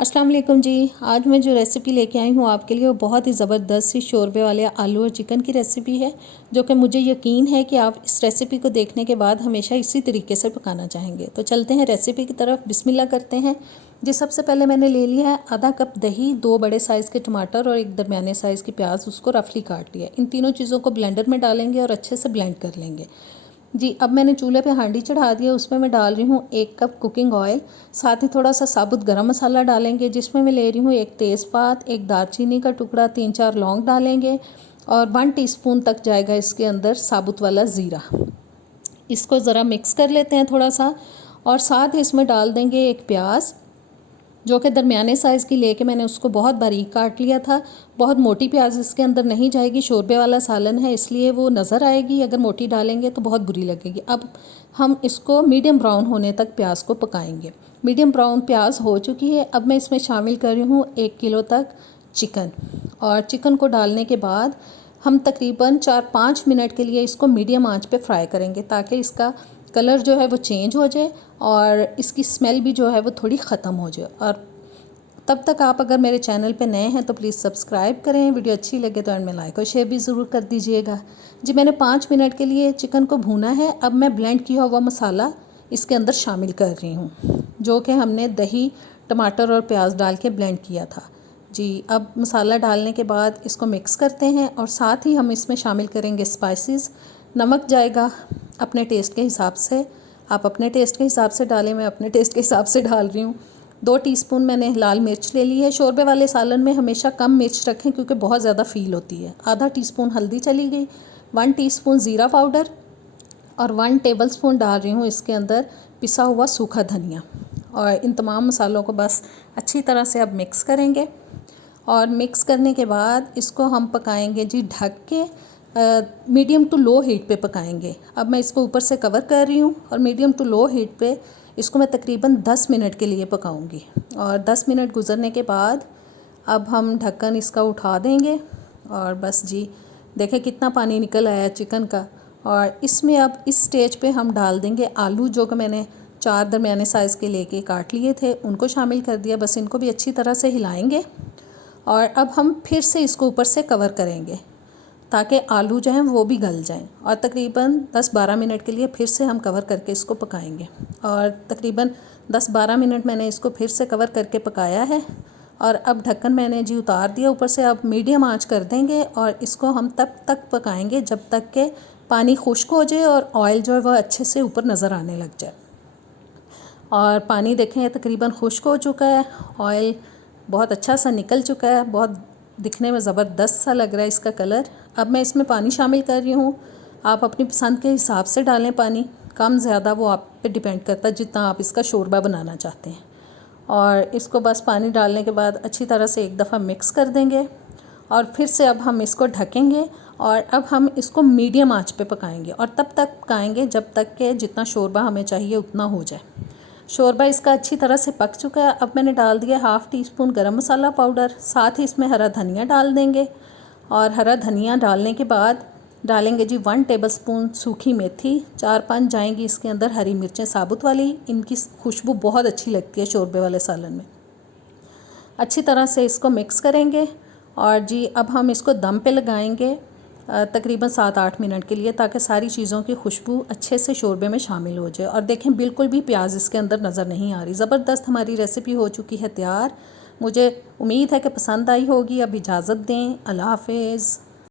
अस्सलाम वालेकुम जी। आज मैं जो रेसिपी लेके आई हूँ आपके लिए वो बहुत ही ज़बरदस्त सी शोरबे वाले आलू और चिकन की रेसिपी है, जो कि मुझे यकीन है कि आप इस रेसिपी को देखने के बाद हमेशा इसी तरीके से पकाना चाहेंगे। तो चलते हैं रेसिपी की तरफ, बिस्मिल्लाह करते हैं जी। सबसे पहले मैंने ले लिया है आधा कप दही, 2 बड़े साइज़ के टमाटर और एक दरमियाने साइज़ की प्याज, उसको रफली काट लिया। इन तीनों चीज़ों को ब्लेंडर में डालेंगे और अच्छे से ब्लेंड कर लेंगे जी। अब मैंने चूल्हे पे हांडी चढ़ा दिया, उसमें मैं डाल रही हूँ 1 कप कुकिंग ऑयल, साथ ही थोड़ा सा साबुत गरम मसाला डालेंगे, जिसमें मैं ले रही हूँ 1 तेज़पात, 1 दालचीनी का टुकड़ा, 3-4 लौंग डालेंगे और 1 टीस्पून तक जाएगा इसके अंदर साबुत वाला ज़ीरा। इसको ज़रा मिक्स कर लेते हैं थोड़ा सा, और साथ ही इसमें डाल देंगे एक प्याज, जो कि दरमियाने साइज़ की लेके मैंने उसको बहुत बारीक काट लिया था। बहुत मोटी प्याज इसके अंदर नहीं जाएगी, शोरबे वाला सालन है इसलिए वो नज़र आएगी, अगर मोटी डालेंगे तो बहुत बुरी लगेगी। अब हम इसको मीडियम ब्राउन होने तक प्याज को पकाएंगे। मीडियम ब्राउन प्याज हो चुकी है। अब मैं इसमें शामिल कर रही हूँ 1 किलो तक चिकन, और चिकन को डालने के बाद हम तकरीबन 4-5 मिनट के लिए इसको मीडियम आंच पे फ्राई करेंगे, ताकि इसका कलर जो है वो चेंज हो जाए और इसकी स्मेल भी जो है वो थोड़ी ख़त्म हो जाए। और तब तक आप अगर मेरे चैनल पे नए हैं तो प्लीज़ सब्सक्राइब करें, वीडियो अच्छी लगे तो एंड में लाइक और शेयर भी ज़रूर कर दीजिएगा जी। मैंने 5 मिनट के लिए चिकन को भूना है। अब मैं ब्लेंड किया हुआ मसाला इसके अंदर शामिल कर रही हूँ, जो कि हमने दही, टमाटर और प्याज डाल के ब्लेंड किया था जी। अब मसाला डालने के बाद इसको मिक्स करते हैं, और साथ ही हम इसमें शामिल करेंगे स्पाइसेस। नमक जाएगा अपने टेस्ट के हिसाब से, आप अपने टेस्ट के हिसाब से डालें, मैं अपने टेस्ट के हिसाब से डाल रही हूँ। 2 टीस्पून मैंने लाल मिर्च ले ली है। शोरबे वाले सालन में हमेशा कम मिर्च रखें क्योंकि बहुत ज़्यादा फील होती है। आधा टीस्पून हल्दी चली गई, 1 टीस्पून ज़ीरा पाउडर, और 1 टेबलस्पून डाल रही हूँ इसके अंदर पिसा हुआ सूखा धनिया। और इन तमाम मसालों को बस अच्छी तरह से अब मिक्स करेंगे, और मिक्स करने के बाद इसको हम पकाएंगे जी ढक के, मीडियम टू लो हीट पे पकाएंगे। अब मैं इसको ऊपर से कवर कर रही हूँ, और मीडियम टू लो हीट पे इसको मैं तकरीबन 10 मिनट के लिए पकाऊंगी। और 10 मिनट गुजरने के बाद अब हम ढक्कन इसका उठा देंगे, और बस जी देखें कितना पानी निकल आया चिकन का। और इसमें अब इस स्टेज पे हम डाल देंगे आलू, जो कि मैंने 4 दरमियाने साइज़ के लेके काट लिए थे, उनको शामिल कर दिया। बस इनको भी अच्छी तरह से हिलाएंगे, और अब हम फिर से इसको ऊपर से कवर करेंगे ताकि आलू जो हैं वो भी गल जाएं, और तकरीबन 10-12 मिनट के लिए फिर से हम कवर करके इसको पकाएंगे। और तकरीबन 10-12 मिनट मैंने इसको फिर से कवर करके पकाया है, और अब ढक्कन मैंने जी उतार दिया ऊपर से। अब मीडियम आंच कर देंगे, और इसको हम तब तक पकाएंगे जब तक कि पानी खुश्क हो जाए और ऑयल जो है वह अच्छे से ऊपर नज़र आने लग जाए। और पानी देखें तकरीबन खुश्क हो चुका है, ऑयल बहुत अच्छा सा निकल चुका है, बहुत दिखने में ज़बरदस्त सा लग रहा है इसका कलर। अब मैं इसमें पानी शामिल कर रही हूँ। आप अपनी पसंद के हिसाब से डालें पानी, कम ज़्यादा वो आप पे डिपेंड करता है जितना आप इसका शोरबा बनाना चाहते हैं। और इसको बस पानी डालने के बाद अच्छी तरह से एक दफ़ा मिक्स कर देंगे, और फिर से अब हम इसको ढकेंगे, और अब हम इसको मीडियम आंच पे पकाएंगे, और तब तक पकाएंगे जब तक कि जितना शोरबा हमें चाहिए उतना हो जाए। शोरबा इसका अच्छी तरह से पक चुका है। अब मैंने डाल दिया 1/2 टीस्पून गरम मसाला पाउडर, साथ ही इसमें हरा धनिया डाल देंगे, और हरा धनिया डालने के बाद डालेंगे जी 1 टेबलस्पून सूखी मेथी, 4-5 जाएंगी इसके अंदर हरी मिर्चें साबुत वाली, इनकी खुशबू बहुत अच्छी लगती है शोरबे वाले सालन में। अच्छी तरह से इसको मिक्स करेंगे, और जी अब हम इसको दम पे लगाएंगे तकरीबन 7-8 मिनट के लिए, ताकि सारी चीज़ों की खुशबू अच्छे से शोरबे में शामिल हो जाए। और देखें बिल्कुल भी प्याज इसके अंदर नज़र नहीं आ रही। ज़बरदस्त हमारी रेसिपी हो चुकी है तैयार। मुझे उम्मीद है कि पसंद आई होगी। अब इजाज़त दें, अल्लाह हाफ़िज़।